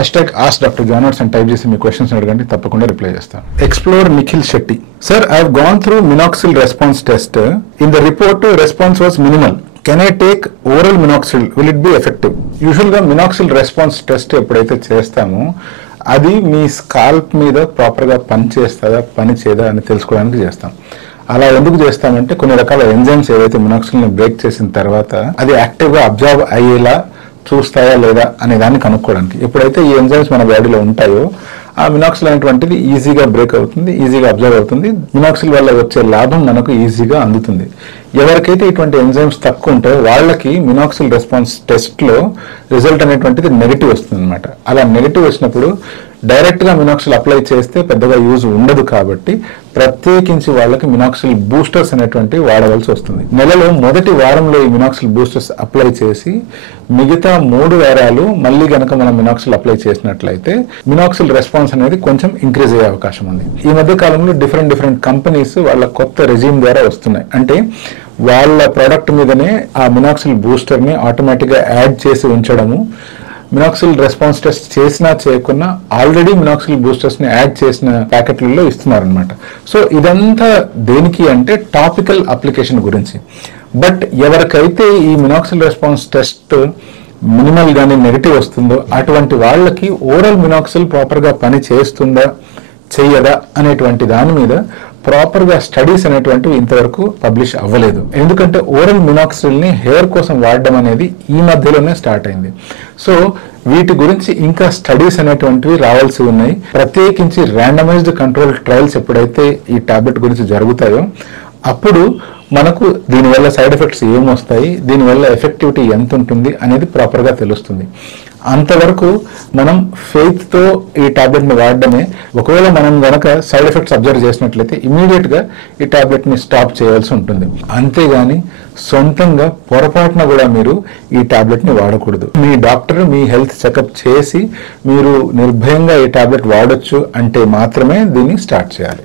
#AskDrJohnWatts and type చేసి మీ questions అడగండి, తప్పకుండా రిప్లై చేస్తాను. Explore Nikhil Shetty. Sir, I have gone through minoxidil response test. In the report, response was minimal. Can I take oral minoxidil? Will it be effective? యూజువల్గా మినాక్సిల్ response test ఎప్పుడైతే చేస్తామో అది మీ scalp మీద ప్రాపర్గా పని చేస్తుందా పని చేయదా అని తెలుసుకోవడానికి చేస్తాం. అలా ఎందుకు చేస్తామంటే కొన్ని రకాల ఎంజైమ్స్ ఏవైతే మినాక్సిల్ని బ్రేక్ చేసిన తర్వాత అది యాక్టివ్గా అబ్జర్వ్ అయ్యేలా చూస్తాయా లేదా అనే దాన్ని కనుక్కోవడానికి. ఎప్పుడైతే ఈ ఎంజైమ్స్ మన బాడీలో ఉంటాయో ఆ మినాక్సిల్ అనేటువంటిది ఈజీగా బ్రేక్ అవుతుంది, ఈజీగా అబ్జర్వ్ అవుతుంది. మినాక్సిల్ వల్ల వచ్చే లాభం మనకు ఈజీగా అందుతుంది. ఎవరికైతే ఇటువంటి ఎంజైమ్స్ తక్కువ ఉంటాయో వాళ్ళకి మినాక్సిల్ రెస్పాన్స్ టెస్ట్లో రిజల్ట్ అనేటువంటిది నెగిటివ్ వస్తుంది అనమాట. అలా నెగిటివ్ వచ్చినప్పుడు డైరెక్ట్గా మినాక్సిల్ అప్లై చేస్తే పెద్దగా యూజ్ ఉండదు కాబట్టి ప్రత్యేకించి వాళ్ళకి మినాక్సిల్ బూస్టర్స్ అనేటువంటివి వాడవలసి వస్తుంది. నెలలో మొదటి వారంలో ఈ మినాక్సిల్ బూస్టర్స్ అప్లై చేసి మిగతా 3 వారాలు మళ్ళీ గనక మనం మినాక్సిల్ అప్లై చేసినట్లయితే మినాక్సిల్ రెస్పాన్స్ అనేది కొంచెం ఇంక్రీజ్ అయ్యే అవకాశం ఉంది. ఈ మధ్య కాలంలో డిఫరెంట్ కంపెనీస్ వాళ్ళ కొత్త రెజ్యూమ్ ద్వారా వస్తున్నాయి. అంటే వాళ్ళ ప్రోడక్ట్ మీదనే ఆ మినాక్సిల్ బూస్టర్ని ఆటోమేటిక్గా యాడ్ చేసి ఉంచడము, మినాక్సిల్ రెస్పాన్స్ టెస్ట్ చేసినా చేయకున్నా ఆల్రెడీ మినాక్సిల్ బూస్టర్స్ని యాడ్ చేసిన ప్యాకెట్లలో ఇస్తున్నారనమాట. సో ఇదంతా దేనికి అంటే టాపికల్ అప్లికేషన్ గురించి. బట్ ఎవరికైతే ఈ మినాక్సిల్ రెస్పాన్స్ టెస్ట్ మినిమల్ కానీ నెగిటివ్ వస్తుందో అటువంటి వాళ్ళకి ఓరల్ మినాక్సిల్ ప్రాపర్గా పని చేస్తుందా చెయ్యదా అనేటువంటి దాని మీద ప్రాపర్గా స్టడీస్ అనేటువంటివి ఇంతవరకు పబ్లిష్ అవ్వలేదు. ఎందుకంటే ఓరల్ మినాక్సిల్ని హెయిర్ కోసం వాడడం అనేది ఈ మధ్యలోనే స్టార్ట్ అయింది. సో వీటి గురించి ఇంకా స్టడీస్ అనేటువంటివి రావాల్సి ఉన్నాయి. ప్రత్యేకించి ర్యాండమైజ్డ్ కంట్రోల్ ట్రయల్స్ ఎప్పుడైతే ఈ టాబ్లెట్ గురించి జరుగుతాయో అప్పుడు మనకు దీనివల్ల సైడ్ ఎఫెక్ట్స్ ఏమొస్తాయి, దీనివల్ల ఎఫెక్టివిటీ ఎంత ఉంటుంది అనేది ప్రాపర్గా తెలుస్తుంది. అంతవరకు మనం ఫెయిత్తో ఈ టాబ్లెట్ని వాడడమే. ఒకవేళ మనం గనక సైడ్ ఎఫెక్ట్స్ అబ్జర్వ్ చేసినట్లయితే ఇమీడియట్గా ఈ టాబ్లెట్ని స్టాప్ చేయాల్సి ఉంటుంది. అంతేగాని సొంతంగా పొరపాటున కూడా మీరు ఈ టాబ్లెట్ని వాడకూడదు. మీ డాక్టర్ మీ హెల్త్ చెకప్ చేసి మీరు నిర్భయంగా ఈ టాబ్లెట్ వాడొచ్చు అంటే మాత్రమే దీన్ని స్టార్ట్ చేయాలి.